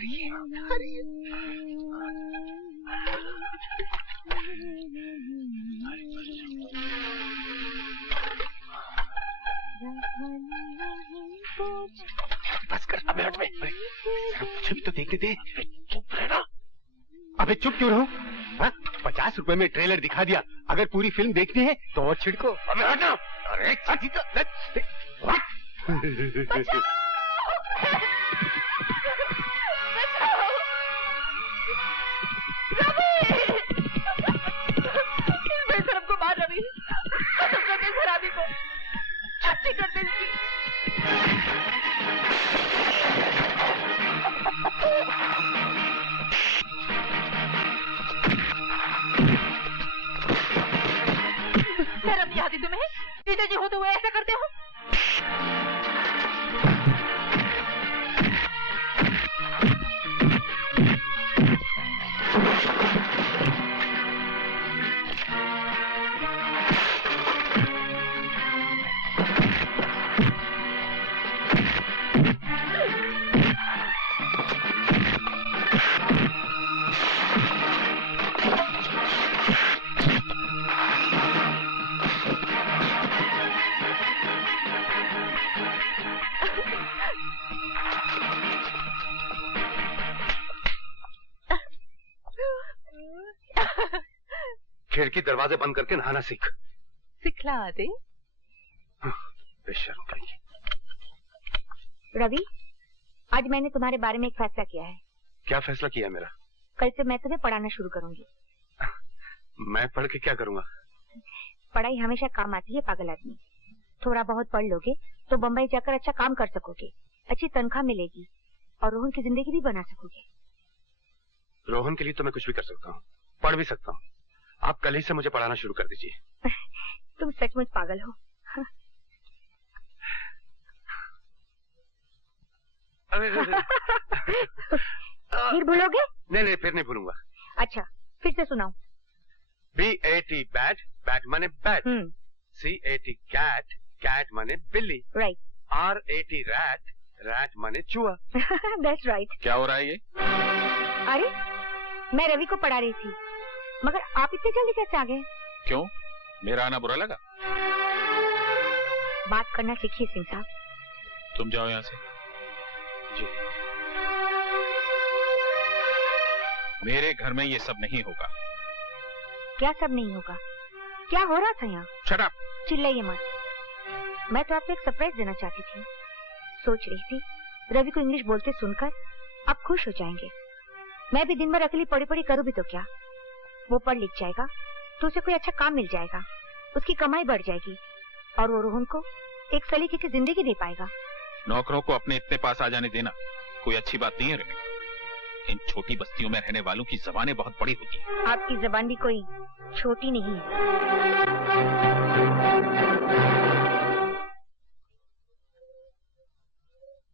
रही है, आ रही है। बस कर, अबे हट बे, मुझे भी तो देखते थे। चुप रहना। अबे चुप क्यों रहूं? हाँ? 50 रुपए में ट्रेलर दिखा दिया, अगर पूरी फिल्म देखनी है तो और छिड़को। अबे हटना। अरे छाती तो को मार रवि, खत्म कर दे शराबी को, छुट्टी कर दे इसकी। शर्म नहीं आती तुम्हें? जीजा जी होते हुए ऐसा करते हो? खिड़की दरवाजे बंद करके नहाना सीख। सिखला दे। बेशर्म कहीं। रवि, आज मैंने तुम्हारे बारे में एक फैसला किया है। क्या फैसला किया मेरा? कल से मैं तुम्हें पढ़ाना शुरू करूंगी। मैं पढ़ के क्या करूंगा? पढ़ाई हमेशा काम आती है पागल आदमी। थोड़ा बहुत पढ़ लोगे तो बम्बई जाकर अच्छा काम कर सकोगे, अच्छी तनख्वाह मिलेगी और रोहन की जिंदगी भी बना सकोगे। रोहन के लिए तो मैं कुछ भी कर सकता हूँ, पढ़ भी सकता हूँ। आप कल ही से मुझे पढ़ाना शुरू कर दीजिए। तुम सचमुच पागल हो। फिर भूलोगे? नहीं, फिर नहीं भूलूंगा। अच्छा, फिर से सुनाओ। BAT बैट, बैट माने बैट। CAT कैट, कैट माने बिल्ली। राइट। RAT रैट, रैट माने चूहा। That's right। क्या हो रहा है ये? अरे, मैं रवि को पढ़ा रही थी, मगर आप इतनी जल्दी कैसे आ गए? क्यों? मेरा आना बुरा लगा? बात करना सीखिए सिंह साहब। तुम जाओ यहाँ से। जी। मेरे घर में ये सब नहीं होगा। क्या सब नहीं होगा? क्या हो रहा था यहाँ? Shut up! चिल्लाइए मत। मैं तो आपको एक सरप्राइज देना चाहती थी। सोच रही थी रवि को इंग्लिश बोलते सुनकर आप खुश हो जाएंगे। मैं भी दिन भर अकेली पढ़ी पढ़ी करूँ भी तो क्या, वो पढ़ लिख जाएगा तो उसे कोई अच्छा काम मिल जाएगा, उसकी कमाई बढ़ जाएगी और वो रोहन को एक सलीके की जिंदगी दे पाएगा। नौकरों को अपने इतने पास आ जाने देना कोई अच्छी बात नहीं है रेणु। इन छोटी बस्तियों में रहने वालों की जबानें बहुत बड़ी होती हैं। आपकी जबान भी कोई छोटी नहीं है।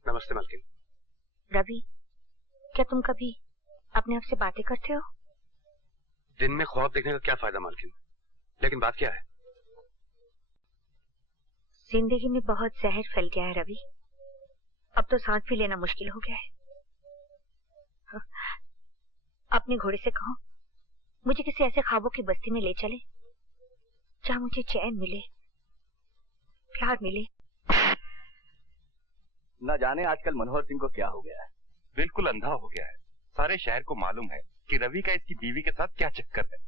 नमस्ते मालकिन। रवि, क्या तुम कभी अपने आप से बातें करते हो? दिन में ख्वाब देखने का क्या फायदा मालकिन? लेकिन बात क्या है? जिंदगी में बहुत जहर फैल गया है रवि। अब तो सांस भी लेना मुश्किल हो गया है। अपने घोड़े से कहो मुझे किसी ऐसे ख्वाबों की बस्ती में ले चले जहाँ मुझे चैन मिले, प्यार मिले। न जाने आजकल मनोहर सिंह को क्या हो गया है। बिल्कुल अंधा हो गया है। सारे शहर को मालूम है कि रवि का इसकी बीवी के साथ क्या चक्कर है।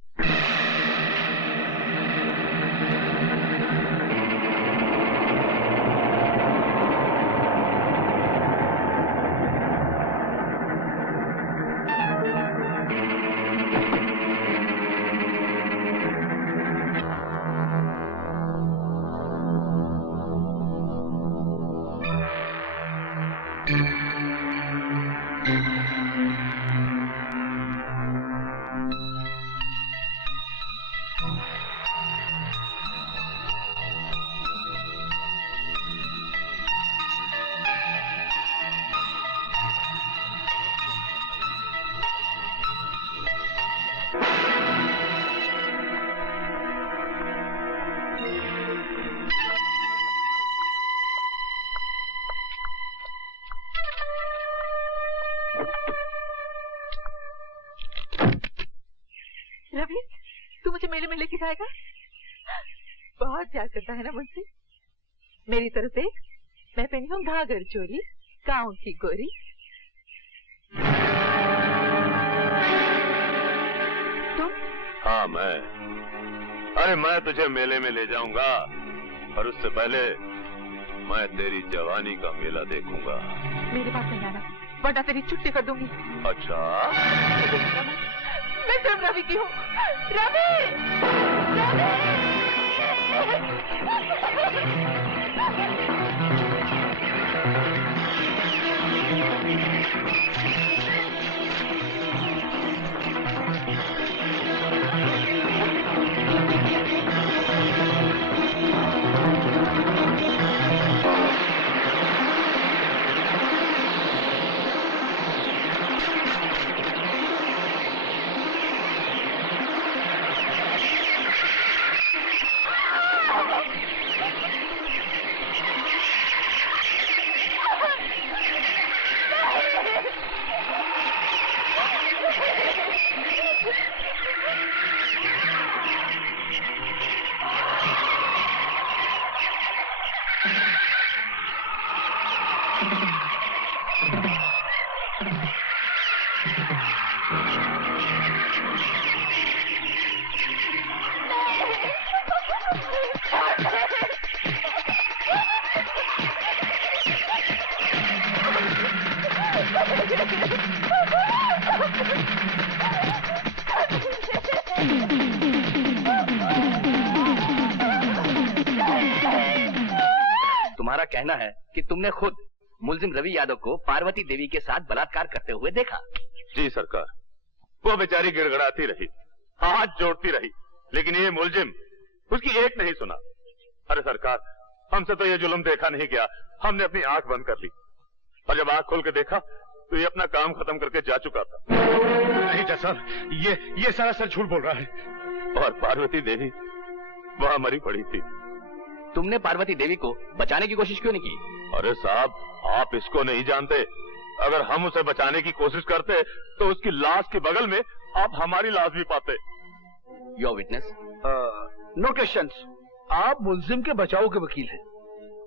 मेले में लेके जाएगा? बहुत प्यार करता है ना मुझसे। मेरी तरफ से मैं पहनी हूँ घाघर चोली, गाँव की गोरी। तुम? हाँ मैं। अरे मैं तुझे मेले में ले जाऊंगा, और उससे पहले मैं तेरी जवानी का मेला देखूंगा। मेरे पास नहीं आना, वरना तेरी छुट्टी कर दूंगी। अच्छा? मैं सिर्फ रवि की हूँ। रवि! तुम्हारा कहना है कि तुमने खुद मुलजिम रवि यादव को पार्वती देवी के साथ बलात्कार करते हुए देखा? जी सरकार, वो बेचारी गिड़गड़ाती रही, हाथ जोड़ती रही, लेकिन ये मुलजिम उसकी एक नहीं सुना। अरे सरकार, हमसे तो ये जुल्म देखा नहीं गया, हमने अपनी आंख बंद कर ली, और जब आंख खोल के देखा तो ये अपना काम खत्म करके जा चुका था। नहीं जज साहब, ये सरासर झूठ बोल रहा है। और पार्वती देवी वहां मरी पड़ी थी। तुमने पार्वती देवी को बचाने की कोशिश क्यों नहीं की? अरे साहब, आप इसको नहीं जानते। अगर हम उसे बचाने की कोशिश करते तो उसकी लाश के बगल में आप हमारी लाश भी पाते। Your witness? No questions. आप मुलजिम के बचाव के वकील हैं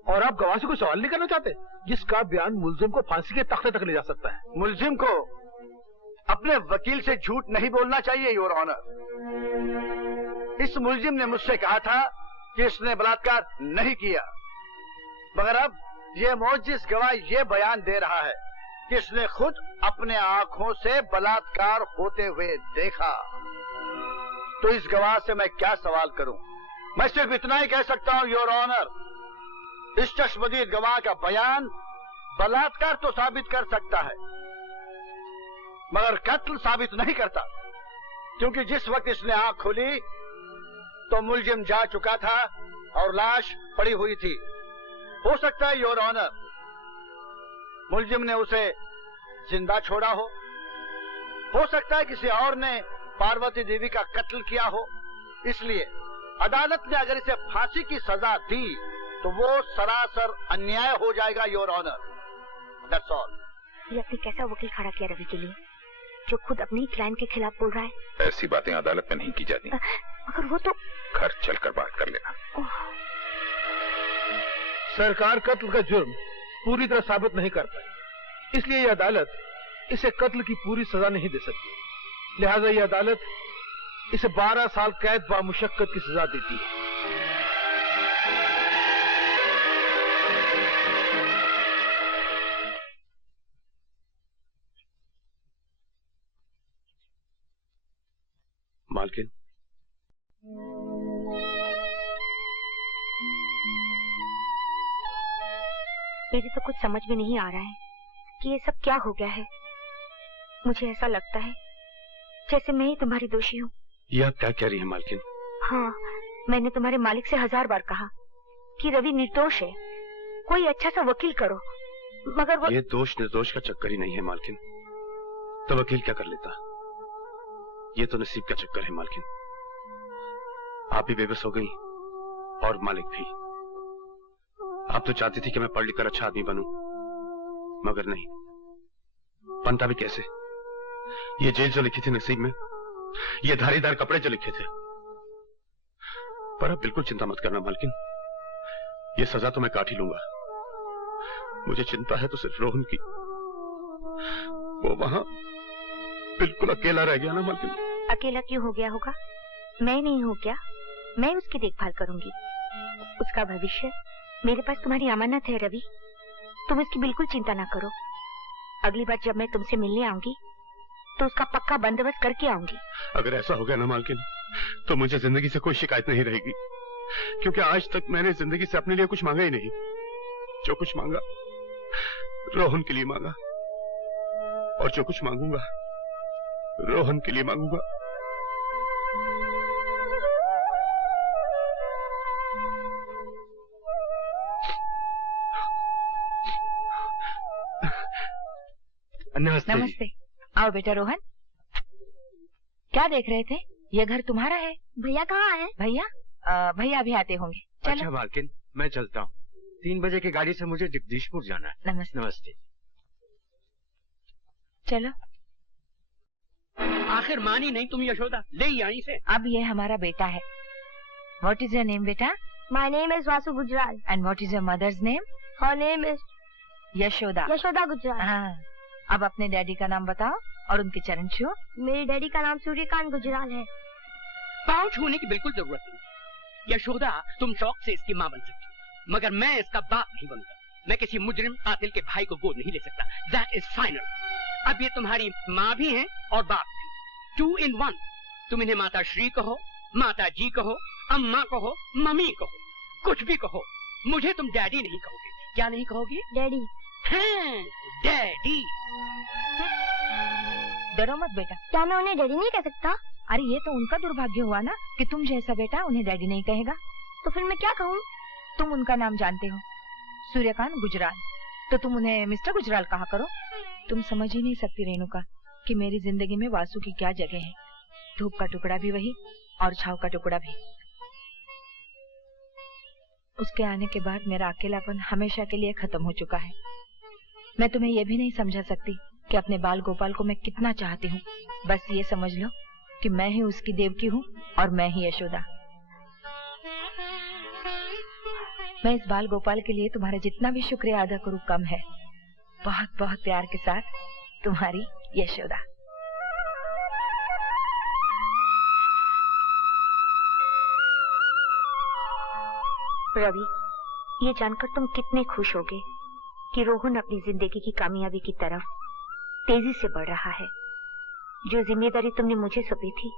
और आप गवाह से कोई सवाल नहीं करना चाहते जिसका बयान मुलजिम को फांसी के तख्ते तक ले जा सकता है। मुलजिम को अपने वकील से झूठ नहीं बोलना चाहिए योर ऑनर। इस मुलजिम ने मुझसे कहा था कि इसने बलात्कार नहीं किया, मगर अब ये मौजिज़ गवाह ये बयान दे रहा है कि इसने खुद अपने आंखों से बलात्कार होते हुए देखा। तो इस गवाह से मैं क्या सवाल करूं? मैं सिर्फ इतना ही कह सकता हूं योर ऑनर, इस चश्मदीद गवाह का बयान बलात्कार तो साबित कर सकता है मगर कत्ल साबित नहीं करता, क्योंकि जिस वक्त इसने आंख खोली तो मुलजिम जा चुका था और लाश पड़ी हुई थी। हो सकता है योर ऑनर मुलजिम ने उसे जिंदा छोड़ा हो सकता है किसी और ने पार्वती देवी का कत्ल किया हो। इसलिए अदालत ने अगर इसे फांसी की सजा दी तो वो सरासर अन्याय हो जाएगा योर ऑनर। That's all. ये अपने कैसा वकील खड़ा किया रवि के लिए, जो खुद अपनी क्लाइंट के खिलाफ बोल रहा है। ऐसी बातें अदालत में नहीं की जाती। मगर वो तो घर चलकर बात कर लेना। सरकार कत्ल का जुर्म पूरी तरह साबित नहीं कर पाई, इसलिए ये अदालत इसे कत्ल की पूरी सजा नहीं दे सकती। लिहाजा ये अदालत इसे 12 साल कैद बामुशक्कत की सजा देती है। मालकिन, मेरी तो कुछ समझ में नहीं आ रहा है कि ये सब क्या हो गया है। मुझे ऐसा लगता है जैसे मैं ही तुम्हारी दोषी हूँ। ये आप क्या कह रही हैं मालकिन? हाँ, मैंने तुम्हारे मालिक से 1000 बार कहा कि रवि निर्दोष है, कोई अच्छा सा वकील करो, मगर वो... ये दोष निर्दोष का चक्कर ही नहीं है मालकिन, तो वकील क्या कर लेता? ये तो नसीब का चक्कर है मालकिन। आप भी बेबस हो गई और मालिक भी। आप तो चाहती थी कि मैं पढ़ लिख कर अच्छा आदमी बनूं, मगर नहीं। बनता भी कैसे? ये जेल जो लिखी थी नसीब में, ये धारीदार कपड़े जो लिखे थे, पर आप बिल्कुल चिंता मत करना मालकिन, ये सजा तो मैं काट ही लूंगा। मुझे चिंता है तो सिर्फ रोहन की। वो वहां बिल्कुल अकेला रह गया ना मालकिन। अकेला क्यों हो गया होगा? मैं नहीं हूँ क्या? मैं उसकी देखभाल करूंगी। उसका भविष्य मेरे पास तुम्हारी अमानत है रवि, तुम इसकी बिल्कुल चिंता ना करो। अगली बार जब मैं तुमसे मिलने आऊंगी तो उसका पक्का बंदोबस्त करके आऊंगी। अगर ऐसा हो गया ना मालकिन, तो मुझे जिंदगी से कोई शिकायत नहीं रहेगी, क्योंकि आज तक मैंने जिंदगी से अपने लिए कुछ मांगा ही नहीं। जो कुछ मांगा रोहन के लिए मांगा, और जो कुछ मांगूंगा रोहन के लिए मांगूंगा। नमस्ते। नमस्ते। आओ बेटा रोहन। क्या देख रहे थे? ये घर तुम्हारा है। भैया कहाँ है? भैया भैया अभी आते होंगे। चलो। अच्छा मालकिन, मैं चलता हूँ। 3 बजे की गाड़ी से मुझे जगदीशपुर जाना है। नमस्ते। नमस्ते। चलो। आखिर मानी नहीं तुम यशोदा, ले यहीं से। अब ये हमारा बेटा है। व्हाट इज योर नेम बेटा? My name is Vasu Gujral. And what is your mother's name? Her name is Yashoda. Yashoda Gujral. हाँ। अब अपने डैडी का नाम बताओ और उनके चरण छुओ। मेरे डैडी का नाम सूर्यकांत गुजराल है। पाँव छूने की बिल्कुल जरूरत नहीं। यशोदा, तुम शौक से इसकी माँ बन सकती हो, मगर मैं इसका बाप नहीं बनूंगा। मैं किसी मुजरिम कातिल के भाई को गोद नहीं ले सकता। That is final. अब ये तुम्हारी माँ भी है और बाप भी, 2 in 1। तुम इन्हें माता श्री कहो, माता जी कहो, अम्मा कहो, मम्मी कहो, कुछ भी कहो। मुझे तुम डैडी नहीं कहोगे। क्या नहीं कहोगे? डैडी। हाँ, डैडी। डरो मत बेटा। क्या मैं उन्हें डैडी नहीं कह सकता? अरे ये तो उनका दुर्भाग्य हुआ ना कि तुम जैसा बेटा उन्हें डैडी नहीं कहेगा। तो फिर मैं क्या कहूँ? तुम उनका नाम जानते हो, सूर्यकांत गुजराल, तो तुम उन्हें मिस्टर गुजराल कहा करो। तुम समझ ही नहीं सकती रेणुका कि मेरी जिंदगी में वासु की क्या जगह है। धूप का टुकड़ा भी वही और छाव का टुकड़ा भी। उसके आने के बाद मेरा अकेलापन हमेशा के लिए खत्म हो चुका है। मैं तुम्हें यह भी नहीं समझा सकती कि अपने बाल गोपाल को मैं कितना चाहती हूँ। बस ये समझ लो कि मैं ही उसकी देवकी हूँ और मैं ही यशोदा। मैं इस बाल गोपाल के लिए तुम्हारा जितना भी शुक्रिया अदा करूँ कम है। बहुत बहुत प्यार के साथ तुम्हारी यशोदा। रवि, ये जानकर तुम कितने खुश होगे कि रोहन अपनी जिंदगी की कामयाबी की तरफ तेजी से बढ़ रहा है। जो जिम्मेदारी तुमने मुझे सौंपी थी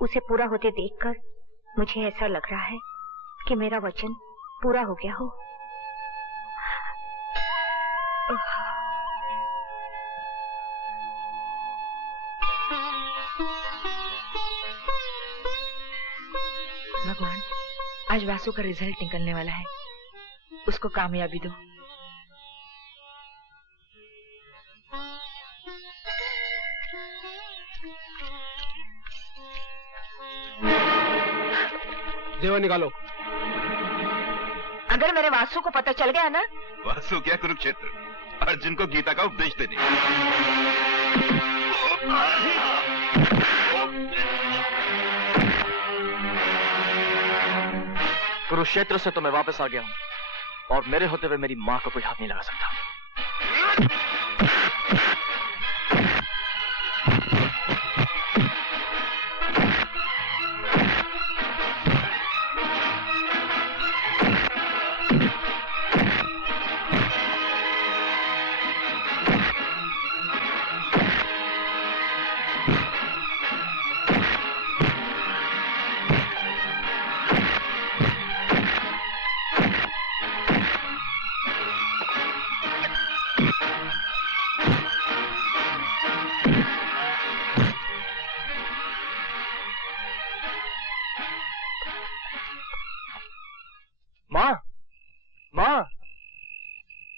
उसे पूरा होते देखकर मुझे ऐसा लग रहा है कि मेरा वचन पूरा हो गया हो। भगवान, आज वासु का रिजल्ट निकलने वाला है, उसको कामयाबी दो। देवा निकालो। अगर मेरे वासु को पता चल गया ना। वासु क्या कुरुक्षेत्र, अर्जुन को गीता का उपदेश देने। कुरुक्षेत्र से तो मैं वापस आ गया हूँ और मेरे होते हुए मेरी माँ को कोई हाथ नहीं लगा सकता।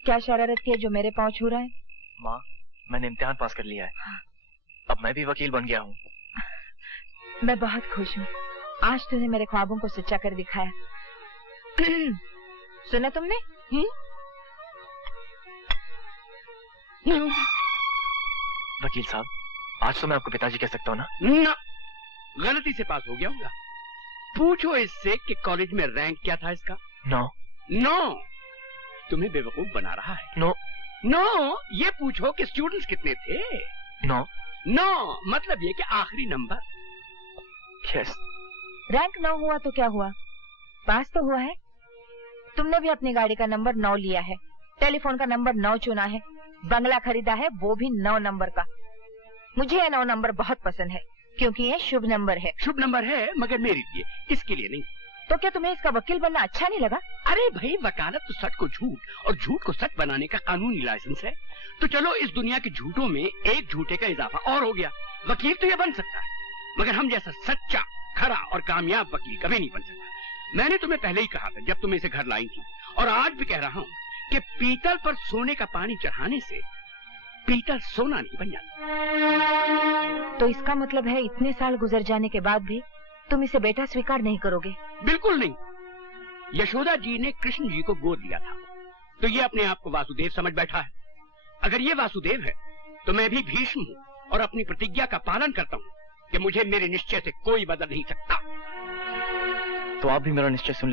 क्या शरारत की है जो मेरे पाँव छू रहा है? माँ, मैंने इम्तिहान पास कर लिया है। अब मैं भी वकील बन गया हूँ। मैं बहुत खुश हूँ। आज तूने मेरे ख्वाबों को सच्चा कर दिखाया। सुना तुमने? वकील साहब, आज तो मैं आपको पिताजी कह सकता हूँ ना? ना, गलती से पास हो गया होगा। पूछो इससे कि कॉलेज में रैंक क्या था इसका। 9। 9 तुम्हें बेवकूफ बना रहा है। 9। 9 ये पूछो कि स्टूडेंट्स कितने थे। 9। 9 मतलब ये कि आखिरी नंबर। यस। रैंक 9 हुआ तो क्या हुआ, पास तो हुआ है। तुमने भी अपनी गाड़ी का नंबर 9 लिया है, टेलीफोन का नंबर 9 चुना है, बंगला खरीदा है वो भी 9 नंबर का। मुझे यह 9 नंबर बहुत पसंद है क्योंकि ये शुभ नंबर है। शुभ नंबर है मगर मेरे लिए, इसके लिए नहीं। तो क्या तुम्हें इसका वकील बनना अच्छा नहीं लगा? अरे भाई वकालत तो सच को झूठ और झूठ को सच बनाने का कानूनी लाइसेंस है। तो चलो इस दुनिया के झूठों में एक झूठे का इजाफा और हो गया। वकील तो ये बन सकता है मगर हम जैसा सच्चा खरा और कामयाब वकील कभी नहीं बन सकता। मैंने तुम्हें पहले ही कहा था जब तुम इसे घर लाई थी और आज भी कह रहा हूँ कि पीतल पर सोने का पानी चढ़ाने से पीतल सोना नहीं बन जाता। तो इसका मतलब है इतने साल गुजर जाने के बाद भी तुम इसे बेटा स्वीकार नहीं करोगे? बिल्कुल नहीं। यशोदा जी ने कृष्ण जी को गोद लिया था तो ये अपने आप को वासुदेव समझ बैठा है। अगर ये वासुदेव है तो मैं भी भीष्म हूँ और अपनी प्रतिज्ञा का पालन करता हूँ कि मुझे मेरे निश्चय से कोई बदल नहीं सकता। तो आप भी मेरा निश्चय सुन लीजिए।